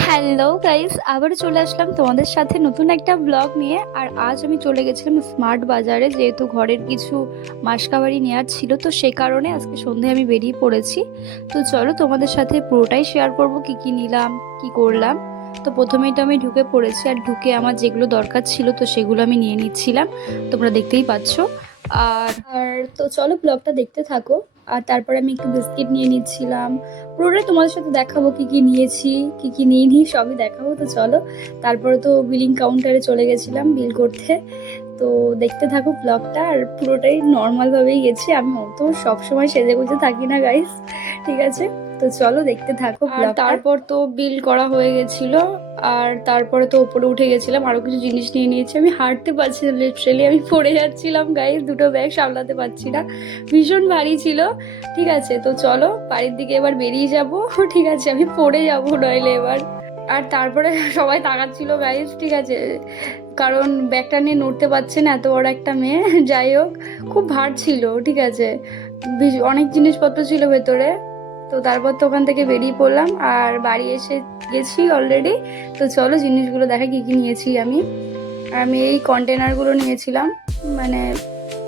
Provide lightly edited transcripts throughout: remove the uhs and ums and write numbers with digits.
Hello guys, আবার চলে আসলাম তোমাদের সাথে নতুন একটা ব্লগ নিয়ে। আর আজ আমি চলে গেছিলাম স্মার্ট বাজারে, যেহেতু ঘরের কিছু মাসকাবাড়ি নেওয়ার ছিল, তো সে কারণে আজকে সন্ধ্যায় আমি বেরিয়ে পড়েছি। তো চলো তোমাদের সাথে পুরোটাই শেয়ার করব, কি কি নিলাম, কি করলাম। তো প্রথমেই তো আমি ঢুকে পড়েছি, আর ঢুকে আমার যেগুলো দরকার ছিল তো সেগুলো আমি নিয়ে নিচ্ছিলাম, তোমরা দেখতেই পাচ্ছ। আর আর তো চলো ব্লগটা দেখতে থাকো। আর তারপরে আমি একটু বিস্কিট নিয়ে নিচ্ছিলাম। পুরোটাই তোমাদের সাথে দেখাবো, কি কি নিয়েছি কি কি নিইনি সবই দেখাবো। তো চলো, তারপরে তো বিলিং কাউন্টারে চলে গেছিলাম বিল করতে। তো দেখতে থাকো ব্লগটা। আর পুরোটাই নর্মাল ভাবেই গেছি, আমি অত সবসময় সেজে গুজে থাকি না গাইস, ঠিক আছে? তো চলো দেখতে থাকো। আর তারপর তো বিল করা হয়ে গেছিল। আর তারপরে তো উপরে উঠে গেছিলাম, আরো কিছু জিনিস নিয়ে নিয়েছি। আমি হাঁটতে পারছি না, লিটারেলি আমি পড়ে যাচ্ছিলাম গাইস, দুটো ব্যাগ সামলাতে পারছি না, ভীষণ ভারী ছিল। ঠিক আছে, তো চলো বাড়ির দিকে এবার বেরিয়ে যাব। ঠিক আছে, আমি পড়ে যাবো নইলে এবার। আর তারপরে সবাই তাকাচ্ছিল গাইস, ঠিক আছে, কারণ ব্যাগটা নিয়ে নড়তে পারছে না, এত বড় একটা মেয়ে। যাই হোক, খুব ভার ছিল, ঠিক আছে, অনেক জিনিসপত্র ছিল ভেতরে। তো তারপর তো ওখান থেকে বেরিয়ে পড়লাম, আর বাড়ি এসে গেছি অলরেডি। তো চলো জিনিসগুলো দেখা কি কি নিয়েছি আমি। আমি এই কন্টেনারগুলো নিয়েছিলাম, মানে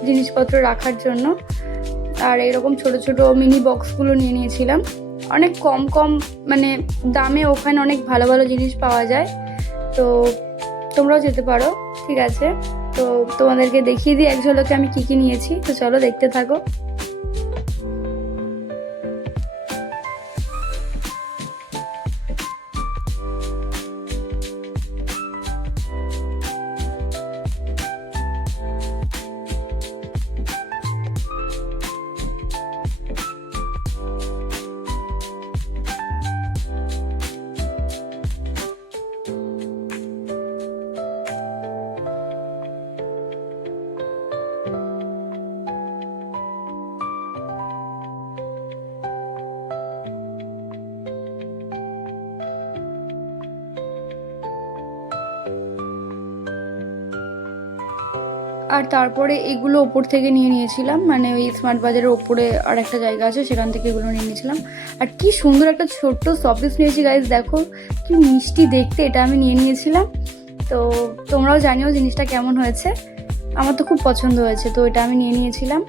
জিনিসপত্র রাখার জন্য। আর এরকম ছোট ছোট মিনি বক্সগুলো নিয়ে নিয়েছিলাম, অনেক কম কম মানে দামে ওখানে অনেক ভালো ভালো জিনিস পাওয়া যায়। তো তোমরাও যেতে পারো, ঠিক আছে? তো তোমাদেরকে দেখিয়ে দিই এক ঝলকে আমি কি কি নিয়েছি। তো চলো দেখতে থাকো। আর তারপরে এগুলো ওপর থেকে নিয়ে নিয়েছিলাম, মানে ওই স্মার্ট বাজারের ওপরে আর একটা জায়গা আছে, সেখান থেকে এগুলো নিয়ে নিয়েছিলাম। আর কি সুন্দর একটা ছোট্ট সপিস নিয়েছি গাইস, দেখো কি মিষ্টি দেখতে, এটা আমি নিয়ে নিয়েছিলাম। তো তোমরাও জানিও জিনিসটা কেমন হয়েছে, আমার তো খুব পছন্দ হয়েছে, তো এটা আমি নিয়ে নিয়েছিলাম।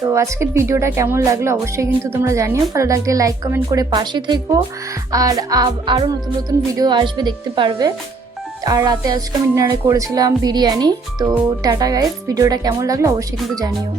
তো আজকের ভিডিওটা কেমন লাগলো অবশ্যই কিন্তু তোমরা জানিও, ভালো লাগলে লাইক কমেন্ট করে পাশে থেকো। আর আরও নতুন নতুন ভিডিও আসবে, দেখতে পারবে। আর রাতে আজকে আমি ডিনারে করেছিলাম বিরিয়ানি। তো টাটা গাইস, ভিডিওটা কেমন লাগলো অবশ্যই কিন্তু জানিও।